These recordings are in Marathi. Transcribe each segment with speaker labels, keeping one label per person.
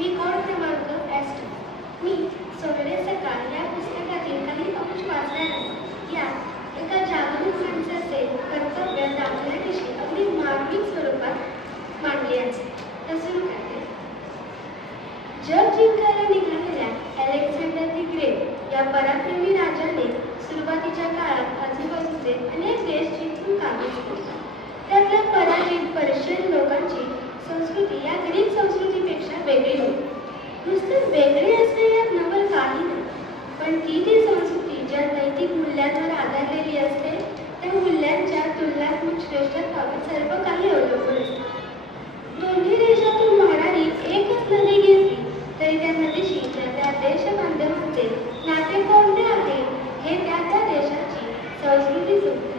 Speaker 1: मी कोड क्रमांक एस मी सोडले सकाळ. या पुस्तकातील काही अंश वाचणार आहे यात एका जागरूक माणसाचे कर्तव्य दाखवण्याविषयी अगदी मार्मिक स्वरूपात मांडले आहे. तर सुरू करते जग जिंकायला निघालेल्या अलेक्झांडर दी ग्रेट या पराक्रमी राजाने सुरुवातीच्या काळात आजूबाजूचे अनेक देश जिंकून काबीज केले त्यातल्या पराजित पर्शियन लोकांची संस्कृती या ग्रीक संस्कृतीपेक्षा वेगळी होती नुसतं वेगळी असणे यात नवल काही नाही पण ती ती संस्कृती ज्या नैतिक मूल्यांवर आधारलेली असते त्या मूल्यांच्या तुलनात्मक श्रेष्ठत्वावर सर्व काही अवलंबून असते दोन्ही देशातून वाहणारी एकच नदी घेतली तरी त्या नदीशी त्या त्या देश बांधवांचे नाते कोणते आहे हे त्या त्या देशाची संस्कृती सुचते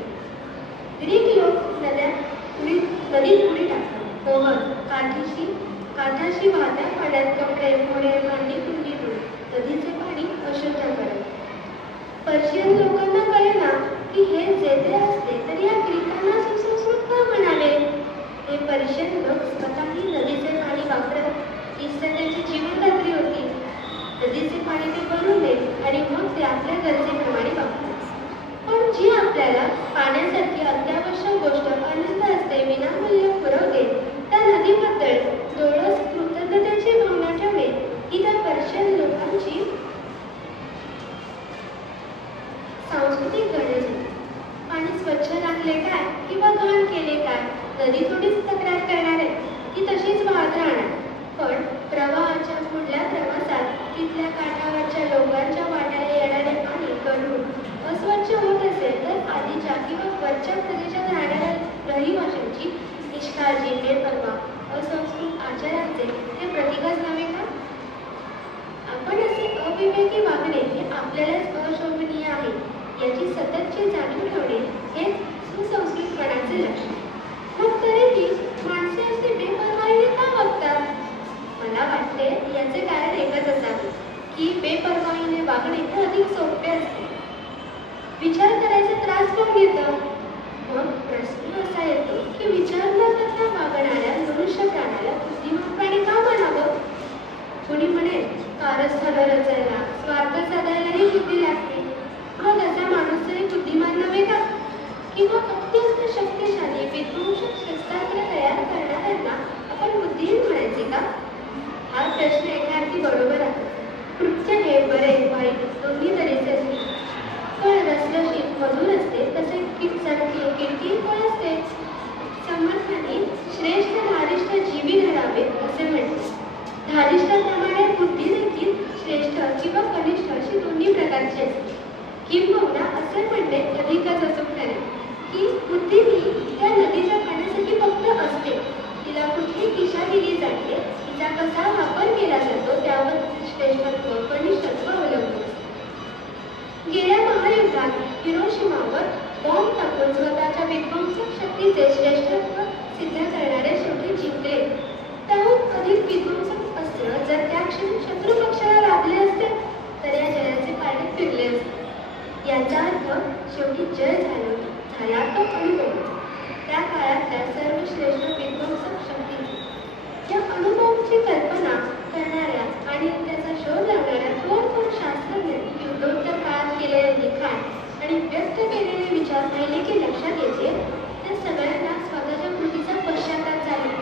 Speaker 1: ग्रीक लोक नद्या उडी नदीत उडी टाकतात पोहत काठीशी काठाशी वाहत्या पाण्यात कपडे घोडे भांडी कुंडी धुत नदीचे पाणी अशुद्ध करत. पर्शियन लोकांना कळेना की हे जेथे असते तर या ग्रीकांना सुसंस्कृत का म्हणाले? हे पर्शियन लोक स्वतःही नदीचे पाणी वापरत हीच तर त्यांची जीवनदात्री होती. नदीचे पाणी ते भरून दे आणि मग ते आपल्या गरजेप्रमाणे वापरत. पण जी आपल्याला पाण्यासारखी अत्यावश्यक गोष्ट आनंद असते विनामूल्य त्यांची निष्काळजी बेपर्वा असंस्कृत आचारांचे ते प्रतिकच नव्हे का? आपण असे अविवेकी वागणे हे आपल्यालाच अशोभनीय आहे. याची सततची जाणीव ठेवणे हेच सुसंस्कृतपणाचे लक्षण मग तरीही माणसे असे बेपरवाईने का वागतात मला वाटते याचे कारण एकच असावे की बेपरवाईने वागणे हे अधिक सोपे असते विचार करायचा त्रास कोण घेतं मग प्रश्न असा येतो की विचार न करता वागणाऱ्या मनुष्य प्राण्याला बुद्धिमान प्राणी का म्हणावं कुणी म्हणेल कारस्थान रचायला स्वार्थ साधायलाही बुद्धी लागते मग असा माणूस तरी बुद्धिमान नव्हे का किंवा अत्यंत शक्तिशाली विध्वंसक शस्त्रास्त्र तयार आपण बुद्धिहीन म्हणायचे का? हा प्रश्न एका अर्थी बरोबर सिद्ध करणारे शेवटी जिंकले त्याहून अधिक विध्वंसक अस्त्र जर त्या क्षणी शत्रू पक्षाला लाभले असते तर या जयाचे फिरले असते याचा अर्थ शेवटी जय झाला. तो अनुभव त्या काळातल्या सर्व श्रेष्ठ विध्वंसक शक्ती या अनुभवाची कल्पना करणाऱ्या आणि त्याचा शोध लावणाऱ्या थोर थोर शास्त्रज्ञांनी युद्धोत्तर काळात केलेले लिखाण आणि व्यक्त केलेले विचार पाहिले की लक्षात येते त्या सगळ्यांना स्वतःच्या कृतीचा पश्चाताप झाला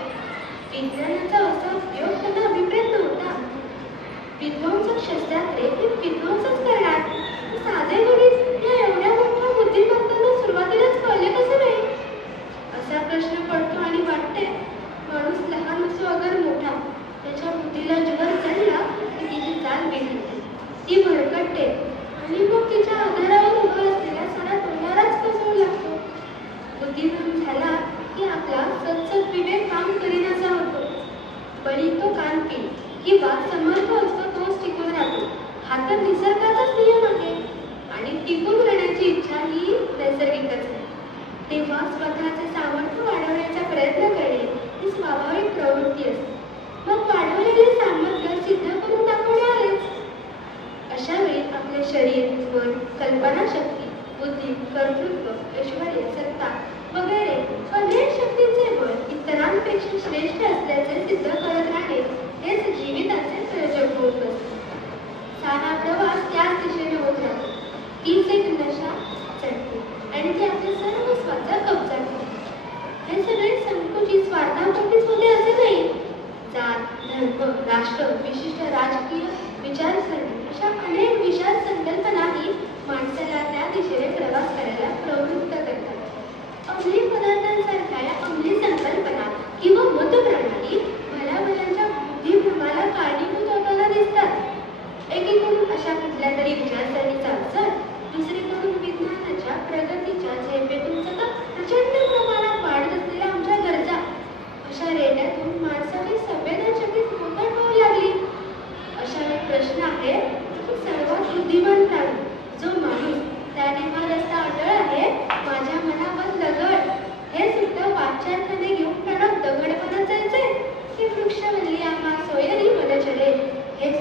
Speaker 1: विज्ञानाचा असा उपयोग त्यांना अभिप्रेत नव्हता विध्वंसक शस्त्रास्त्रे हे विध्वंसच करणार कल्पना कल्पनाशक्ती बुद्धी कर्तृत्व ऐश्वर सत्ता वगैरे अनेक शक्तीचे बळ इतरांपेक्षा श्रेष्ठ असल्याचे सिद्ध करत राहणे हेच जीविताचे प्रयोजक होत असते. सारा प्रवास अशा कुठल्या तरी विचारसरणीचा असर दुसरीकडून विज्ञानाच्या प्रगतीच्या झेपेतून सतत प्रचंड प्रमाणात वाढत असलेल्या आमच्या गरजा. अशा रेट्यातून माणसाने संवेदनशक्ती मोकळ होऊ लागली. अशा एक प्रश्न आहे की सर्वात बुद्धिमान प्राणी जो माणूस त्याने हा रस्ता अटळ आहे माझ्या मनावर लगड हे सुद्धा वाच्यार्थाने घेऊन प्राणात दगडपणा जायचे की वृक्षवल्ली आम्हा सोयरी वनचरे हे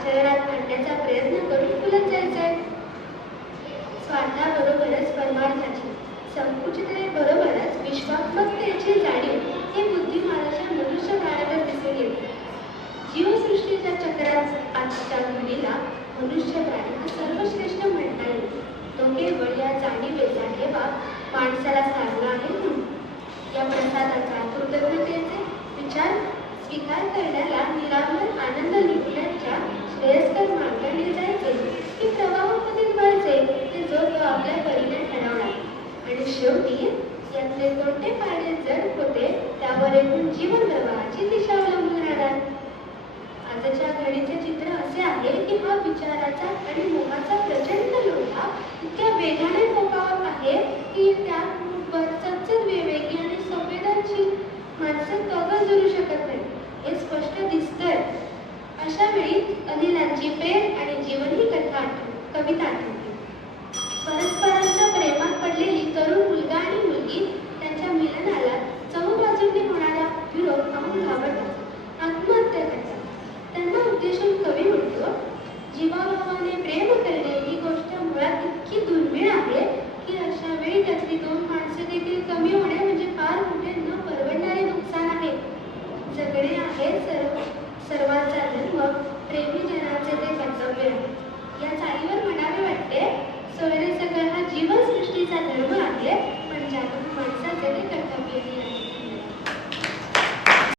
Speaker 1: सुद्धा आचरणात आणण्याचा प्रयत्न करून फुलत जायचंय स्वार्थाबरोबरच परमार्थाची संकुचिततेबरोबरच विश्वात्मकतेची जाणीव हे बुद्धिमानाच्या मनुष्य प्राण्यावर दिसून येते. जीवसृष्टीच्या चक्रात आजच्या घडीला मनुष्य प्राणी हा सर्वश्रेष्ठ म्हणता येईल. तो केवळ या जाणीवेचा ठेवा माणसाला साधला आहे म्हणून. या प्रसादाचा कृतज्ञतेचे विचार स्वीकार करण्याला निरामय आनंद लुटण्याच्या श्रेयस्कर मार्गाने जायचे की प्रवाहामधील व्हायचे ते जो तो आपल्या परीने ठरवणार आणि शेवटी यातले कोणते फायदे जड होते त्यावर एकूण जीवन प्रवाहाची दिशा अवलंबून राहणार आजच्या घडीचे चित्र असे हा विचाराचा आणि मोहाचा प्रचंड लोहा इतक्या वेगाने फोकावत आहे की त्या चच्चद विवेकी आणि संवेदनशील माणसं कवच धरू शकत नाही हे स्पष्ट दिसतंय. अशा वेळी अनिलांची प्रेम आणि जीवन ही कथा आठवते कविता आठवते. हे सर्व सर्वांचा जन्म प्रेमी जनाचे ते कर्तव्य आहे. या चालीवर म्हणावे वाटते सोयरे सगळ्यांना जीवनसृष्टीचा धर्म आहे पण ज्यातून माणसाचे ते कर्तव्यही आहे.